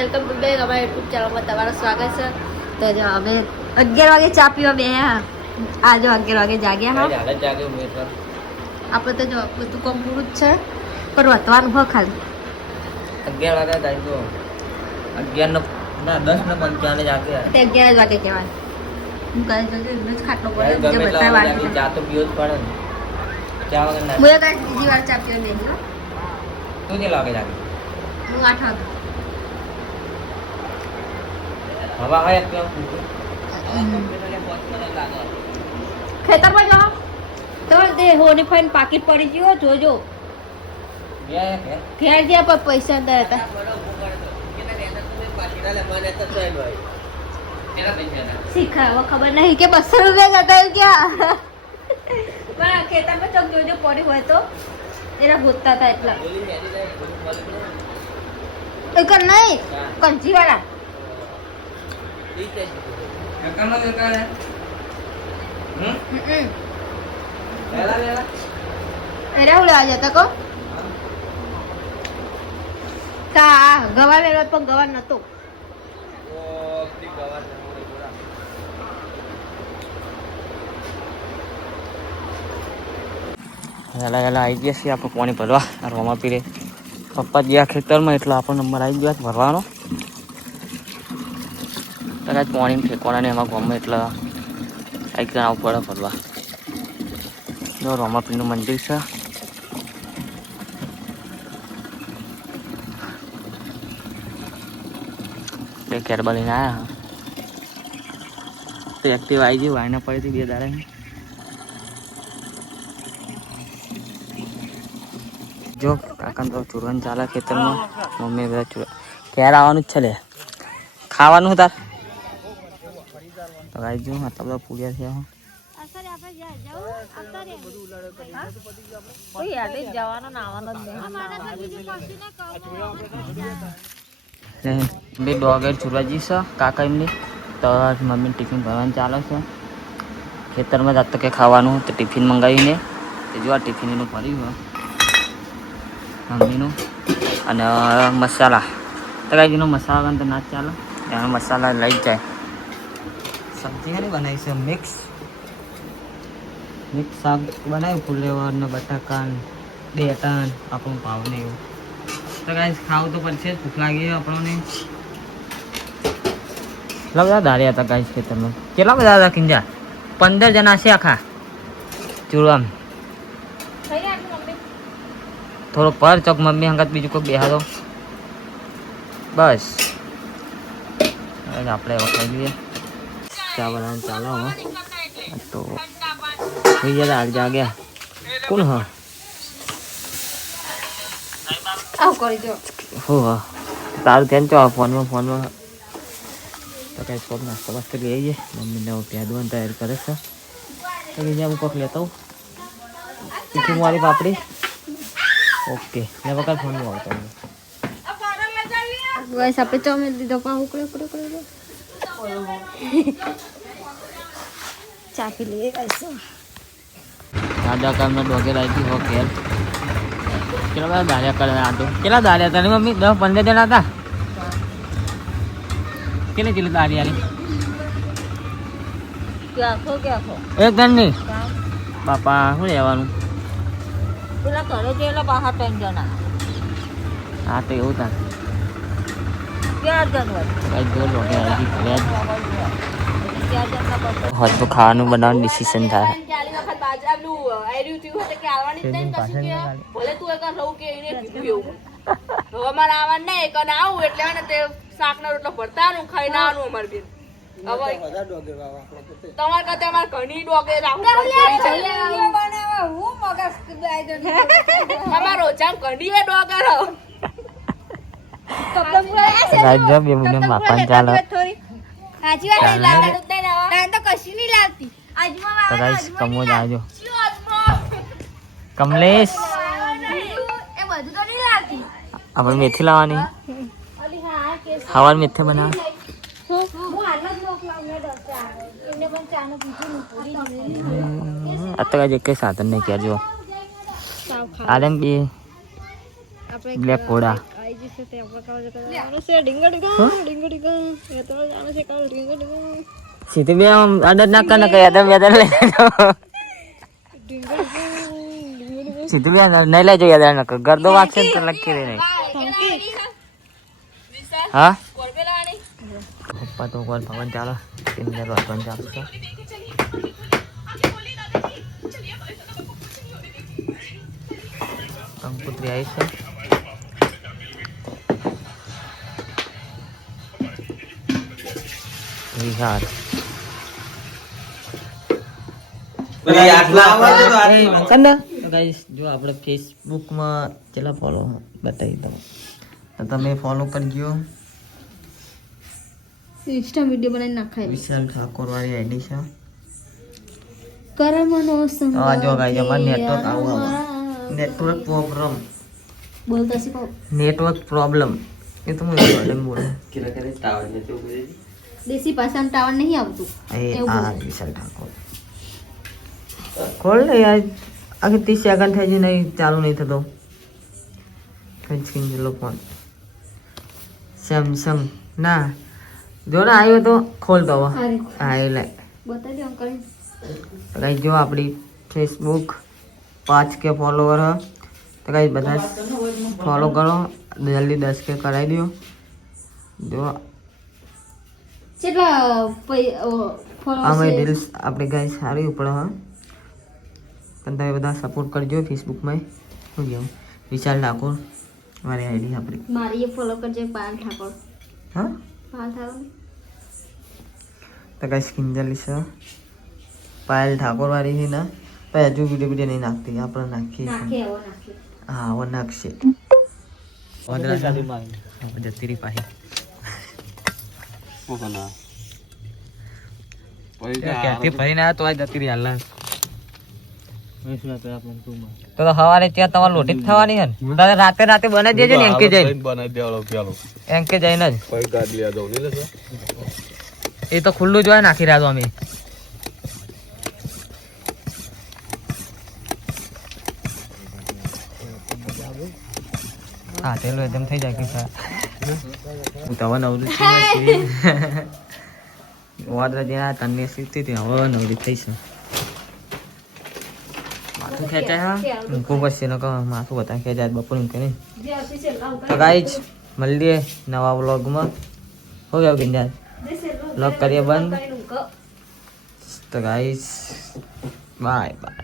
Welcome to back અમારા YouTube ચેનલમાં તમારું સ્વાગત છે. તો જો અમે 11 વાગે ચા પીવા બેહ્યા. આ જો 11 વાગે જાગ્યા હા. આપણે તો જો બધું કોમ પૂરું જ છે પણ વાતવાનું હોય ખાલી 11 વાગે જાય તો 11 નો ના 10 નો 55 જાગ્યા તે 11 વાગે કહેવાય. હું કહે જલ્દી જ ખાટલો પડે જે બધા વાગે ચા તો પીવો જ પડે ને. ચા વગર ના મુએ કાંઈ બીજી વાર ચા પીવા બેહ્યો. તું જે લાગે જાગે હું 8 વાગે હવા હોય એટલે ખેતરમાં જાઓ તો દે હોની ફાઈન પાકીટ પડી ગયો જોજો ઘેર ગયા પર પૈસા અંદર હતા શીખાવો ખબર નહીં કે 200 રૂપિયા જતા ક્યાં પણ ખેતરમાં ચોક જોજો પડી હોય તો એના ગોતતા હતા એટલા એક નહીં કંચી વાળા એરા હું લેવા જતા કો કા ગવા વેલો પણ ગવા નતો હેલા આવી ગયા છીએ આપણે પાણી ભરવા રોમા પીરે પપ્પા ગયા ખેતરમાં એટલે આપણો નંબર આવી ગયો ભરવાનો કદાચ પાણી ફેંકવાના ને એમાં ગમે એટલે એક જણ આવું પડે ભરવા જો રોમાપીરનું મંદિર છે તે કેરબા લઈને આવ્યા તો એક્ટિવ આવી ગઈ વાયના પડી હતી 2 દાડા જો કાકા તો ચૂરવાનું ચાલે ખેતરમાં મમ્મી બધા ચૂર ક્યારે આવવાનું જ છે લે ખાવાનું તાર તો ગાઈ જો આટલા બધા પૂર્યા થયા બે ડોગર ચૂરવાજી છે કાકા એમની તો મમ્મી ટિફિન ભરવાનું ચાલે છે ખેતરમાં જાત કે ખાવાનું તો ટિફિન મંગાવીને જો આ ટિફિન એનું ભર્યું હોય મમ્મીનું અને મસાલા તો ગાઈનો મસાલા તો ના જ ચાલે એનો મસાલા લઈ જ જાય સબ્જી ખાલી બનાવી છે મિક્સ શાક બનાવ્યું ફુલેવર ને બટાકા ડેટા આપણું ભાવ ને એવું તો ગાઈસ ખાવું તો પડશે ભૂખ લાગી આપણને કેટલા બધા દાળિયા હતા ગાઈસ ખેતરમાં કેટલા બધા હતા કિંજા 15 જણા છે આખા ચૂરવામ થોડોક પર ચોક મમ્મી હંગાત બીજું કોઈ બેહાડો બસ આપણે ખાઈ લઈએ ચા બનાવવાનું ચાલો તો થઈ ગયા હાલ જાગ્યા કોણ હા હો હા તારું ધ્યાન ચો ફોનમાં તો કઈ થોડું નાસ્તો વાસ્તો લઈ આવીએ મમ્મીને પ્યાદવાની તૈયાર કરે છે તો બીજા હું કોક લેતા હું ટિફિન વાળી પાપડી ઓકે ને વખત ફોન આવતો બસ આપણે ચોમેલ દીધો પણ ઉકળે ચા પી લઈએ કઈશું દાદા કામના ડોગે લાગી હો ઘેર કેટલા બધા દાળિયા કરે આ તો કેટલા દાળિયા હતા ને મમ્મી 10-15 જણા હતા કેટલી દાળિયા એક જણ નહીં બાપા શું લેવાનું પેલા ઘરે જેલા બહાર 3 જણા હા તો એવું થાય 4 જણ હોય તો ખાવાનું બનાવવાનું ડિસિઝન થાય તમારે કરતા અમારે ઘણી ડોગે અમારો જામ ઘણી ડોગર રાજ્ય બે મને માપન ચાલે કમો જાજો કમલેશ આપણે મેથી લાવવાની ખાવાની મેથી બનાવ અત્યારે કઈ સાધન નહીં ક્યાં જો આલમ બે બ્લેક ઘોડા બીજી છે તે આપણે કાલે જવાનું છે ડીંગા એ તો જાણે છે કાલે ડીંગા સીધી બે આમ આદત ના કને કઈ આદત વેદન લઈ લેજો સીધી બે નહીં લેજો યાદ ન કર ગરદો વાગશે ને તો લકી રે નહીં હા પપ્પા તો કોલ ભવન ચાલો ઇન્દર વાગન ચાલુ છે કંકુત્રી આવી છે વિહાર જો આપણે ફેસબુકમાં ચેલા ફોલો બતાવી દઉં તો તમે ફોલો કરજો ઇન્સ્ટા વિડિયો બનાવી નાખાય વિશાલ ઠાકોર વાળી આઈડી છે કરમનો સંગ આ જો ગાઈસ અમાર નેટવર્ક આવું નેટવર્ક પ્રોબ્લેમ બોલતા શીખો નેટવર્ક પ્રોબ્લેમ એ તો મને પ્રોબ્લેમ બોલે કેલા કરે ટાવર ને તો બોલે દેશી ભાષામાં ટાવર નહીં આવતું આ વિશાલ ઠાકોર ખોલ ને યાર આગે 30 સેકન્ડ થઈ જાય નહીં ચાલુ નહીં થતો કઈ સ્ક્રીન જેલો ફોન સેમસંગ ના જો ને આવ્યો તો ખોલ તો હા એ લે બતાવી દો અંકલ તો ગાઈસ જો આપણી ફેસબુક 5K ફોલોવર હ તો ગાઈસ બધા ફોલો કરો જલ્દી 10K કરાવી દો જો કેટલા ફોલોઅર્સ અમે રીલ્સ આપણે ગાઈસ સારી ઉપર હ પણ તમે બધા સપોર્ટ કરજો ફેસબુકમાં શું કેવું વિશાલ ઠાકોર મારી આઈડી આપણી મારી એ ફોલો કરજો પાયલ ઠાકોર હા પાયલ ઠાકોર તો ગાઈસ કિંજલી છે પાયલ ઠાકોર વાળી છે ને પણ હજુ વિડીયો નહીં નાખતી આપણે નાખીએ હા હવે નાખશે જતી રહી પાછી ફરીને આવ્યા તો આ જતી રહી હાલ તો સવારે ત્યાં તમારે લોટી જ થવાની છે ને રાતે રાતે બનાવી દેજો ને એમકે જઈને એમકે જઈને જ એ તો ખુલ્લું જ હોય નાખી રહ્યા અમે હા તેલો એકદમ થઈ જાય કે હું તો હવે નવરી વાદરા જ્યાં તને સીધી હતી હવે નવરી થઈ છે માથું ખેંચાય હા ખૂબ જ છે માથું બધા ખેંચાય બપોર કે નહીં તો ગાઈસ મળીએ નવા વ્લોગમાં હો ગયો ગિંજાર વ્લોગ કરીએ બંધ તો ગાઈસ બાય બાય